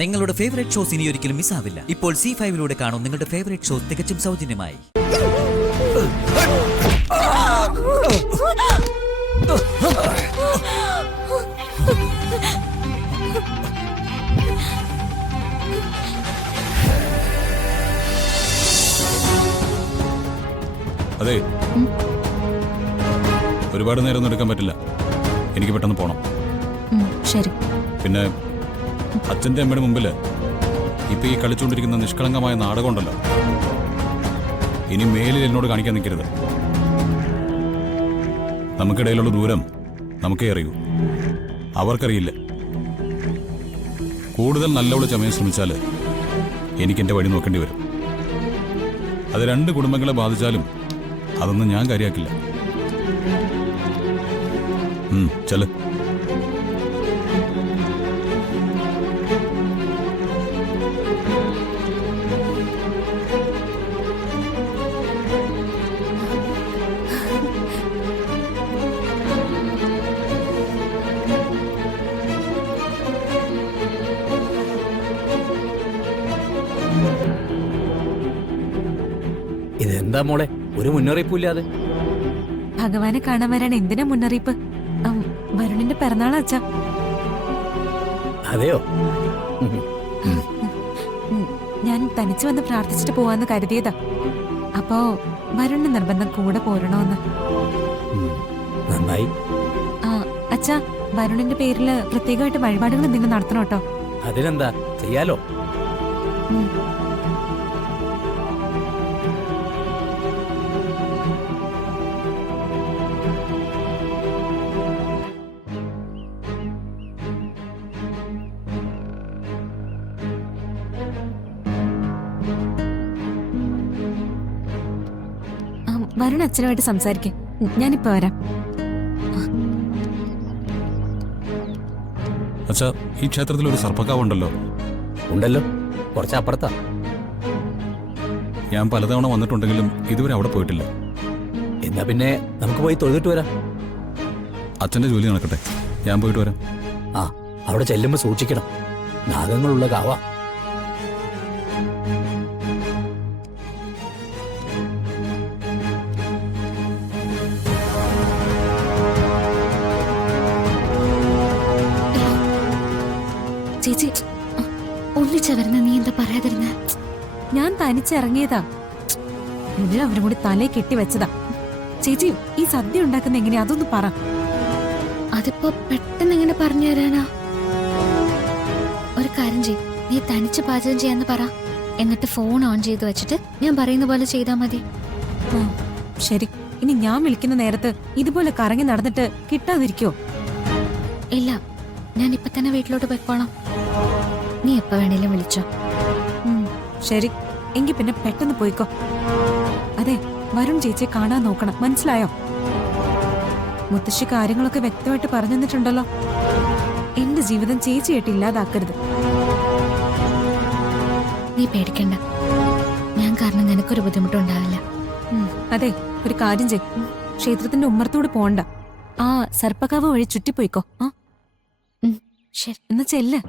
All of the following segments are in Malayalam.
നിങ്ങളുടെ ഫേവറേറ്റ് ഷോസ് ഇനി ഒരിക്കലും മിസ്സാവില്ല. ഇപ്പോൾ C5 കാണും നിങ്ങളുടെ ഫേവറേറ്റ് ഷോസ് തികച്ചും സൗജന്യമായി. അതെ, ഒരുപാട് നേരം എടുക്കാൻ പറ്റില്ല. എനിക്ക് പെട്ടെന്ന് പോണം. ശരി. പിന്നെ അച്ഛൻ്റെ അമ്മയുടെ മുമ്പിൽ ഇപ്പൊ ഈ കളിച്ചുകൊണ്ടിരിക്കുന്ന നിഷ്കളങ്കമായ നാടകം ഉണ്ടല്ലോ, ഇനി മേലിൽ എന്നോട് കാണിക്കാൻ നിൽക്കരുത്. നമുക്കിടയിലുള്ള ദൂരം നമുക്കേ അറിയൂ, അവർക്കറിയില്ല. കൂടുതൽ നല്ലവള് ചമയം ശ്രമിച്ചാൽ എനിക്കെൻ്റെ വഴി നോക്കേണ്ടി വരും. അത് 2 കുടുംബങ്ങളെ ബാധിച്ചാലും അതൊന്നും ഞാൻ കാര്യമാക്കില്ല. ചെല്. ഇതെന്താ മോളെ, ഒരു മുന്നറിയിപ്പില്ലാതെ? ഭഗവാനെ കാണാൻ വരാൻ എന്തിനാ മുന്നറിയിപ്പ്? വരുണിന്റെ പിറന്നാളാ അച്ഛാ. അതെയോ? ഞാൻ തനിച്ചു വന്ന് പ്രാർത്ഥിച്ചിട്ട് പോവാന്ന് കരുതിയതാ. അപ്പോ വരുണിന്റെ നിർബന്ധം കൂടെ പോരണോന്ന്. നന്നായി. അച്ഛാ, വരുണിന്റെ പേരില് പ്രത്യേകമായിട്ട് വഴിപാടുകൾ എന്തെങ്കിലും നടത്തണം കേട്ടോ. അതിനെന്താ, ചെയ്യാലോ. വരുൺ അച്ഛനുമായിട്ട് സംസാരിക്കേ, ഞാനിപ്പോ വരാം. അച്ഛാ, ഈ ക്ഷേത്രത്തിൽ ഒരു സർപ്പക്കാവുണ്ടല്ലോ. ഉണ്ടല്ലോ, കുറച്ചപ്പുറത്താ. ഞാൻ പലതവണ വന്നിട്ടുണ്ടെങ്കിലും ഇതുവരെ അവിടെ പോയിട്ടില്ല. എന്നാ പിന്നെ നമുക്ക് പോയി തൊഴുതിട്ട് വരാം. അച്ഛൻ്റെ ജോലി നടക്കട്ടെ, ഞാൻ പോയിട്ട് വരാം. അവിടെ ചെല്ലുമ്പോ സൂക്ഷിക്കണം, നാഗങ്ങളുള്ള കാവാ. ചേച്ചി, ഒന്നിച്ച വരുന്ന നീ എന്താ പറയാതിരുന്ന? ഞാൻ തനിച്ചിറങ്ങിയതാ. എല്ലാം അവരും കൂടി തലേ കെട്ടി വെച്ചതാ. ചേച്ചി, ഈ സദ്യ ഉണ്ടാക്കുന്ന എങ്ങനെയാ, അതൊന്ന് പറ. അതിപ്പോ പെട്ടെന്ന് എങ്ങനെ പറഞ്ഞു തരാനാ? ഒരു കാര്യം ചെയ്, നീ തനിച്ച് പാചകം ചെയ്യാന്ന് പറ. എന്നിട്ട് ഫോൺ ഓൺ ചെയ്ത് വെച്ചിട്ട് ഞാൻ പറയുന്ന പോലെ ചെയ്താ മതി. ശരി. ഇനി ഞാൻ വിളിക്കുന്ന നേരത്ത് ഇതുപോലെ കറങ്ങി നടന്നിട്ട് കിട്ടാതിരിക്കോ? ഇല്ല, ഞാൻ ഇപ്പൊ തന്നെ വീട്ടിലോട്ട് പോയിക്കോളാം. നീ എപ്പോ വേണേലും വിളിച്ചോ. ശരി, എങ്കി പിന്നെ പെട്ടെന്ന് പോയിക്കോ. അതെ, വരുൺ ചേച്ചിയെ കാണാൻ നോക്കണം, മനസ്സിലായോ? മുത്തശ്ശി കാര്യങ്ങളൊക്കെ വ്യക്തമായിട്ട് പറഞ്ഞു തന്നിട്ടുണ്ടല്ലോ. എന്റെ ജീവിതം ചേച്ചിയായിട്ട് ഇല്ലാതാക്കരുത്. നീ പേടിക്കണ്ട, ഞാൻ കാരണം നിനക്കൊരു ബുദ്ധിമുട്ടുണ്ടാവില്ല. അതെ, ഒരു കാര്യം ചെയ്, ക്ഷേത്രത്തിന്റെ ഉമ്മറത്തോട് പോണ്ട, ആ സർപ്പക്കാവ് വഴി ചുറ്റിപ്പോയിക്കോ. ശരി, എന്നാ ചെല്ല്.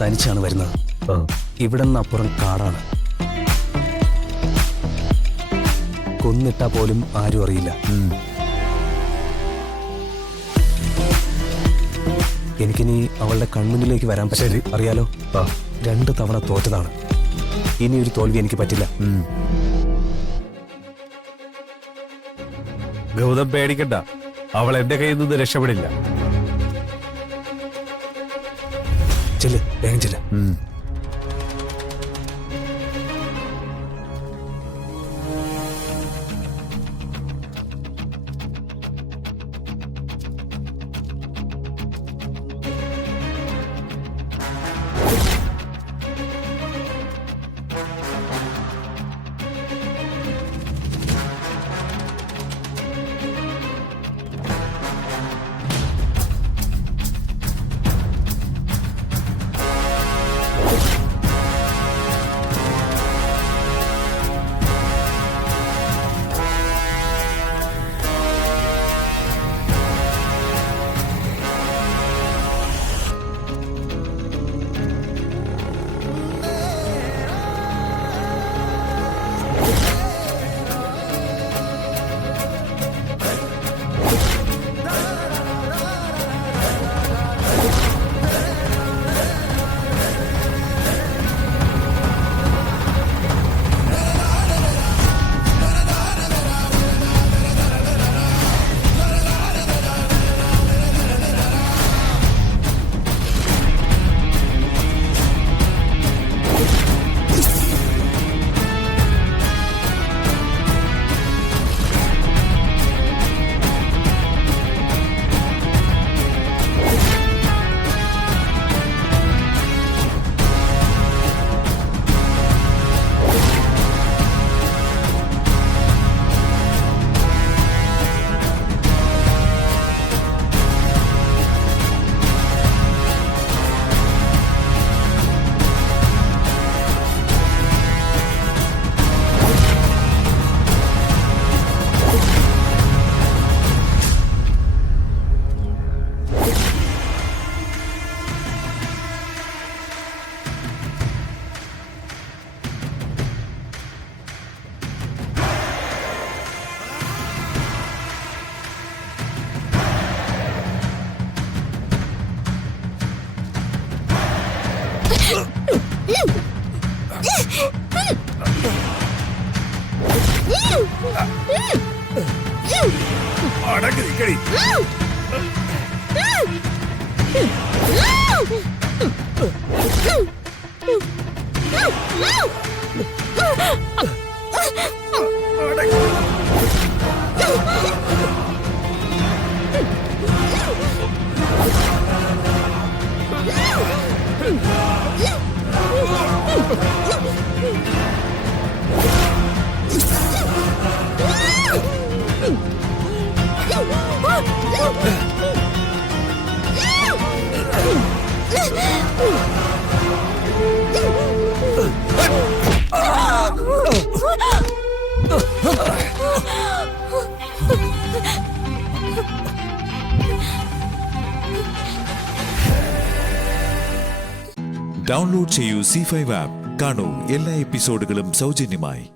തനിച്ചാണ് വരുന്നത്. ഇവിടെ നിന്നപ്പുറം കാടാണ്. കൊന്നിട്ടാ പോലും ആരും അറിയില്ല. എനിക്കിനി അവളുടെ കൺമുന്നിലേക്ക് വരാൻ പറ്റില്ല. അറിയാലോ, 2 തവണ തോറ്റതാണ്. ഇനി ഒരു തോൽവി എനിക്ക് പറ്റില്ല. ഗൗതം പേടിക്കണ്ട, അവൾ എന്റെ കയ്യിൽ നിന്ന് രക്ഷപ്പെടില്ല. ചെല്ല്, വേഗം ചെല്ല്. അടങ്ങി നിൽക്കടി. ഡൗൺലോഡ് ചെയ്യൂ C5 ആപ്പ്. കാണൂ എല്ലാ എപ്പിസോഡുകളും സൗജന്യമായി.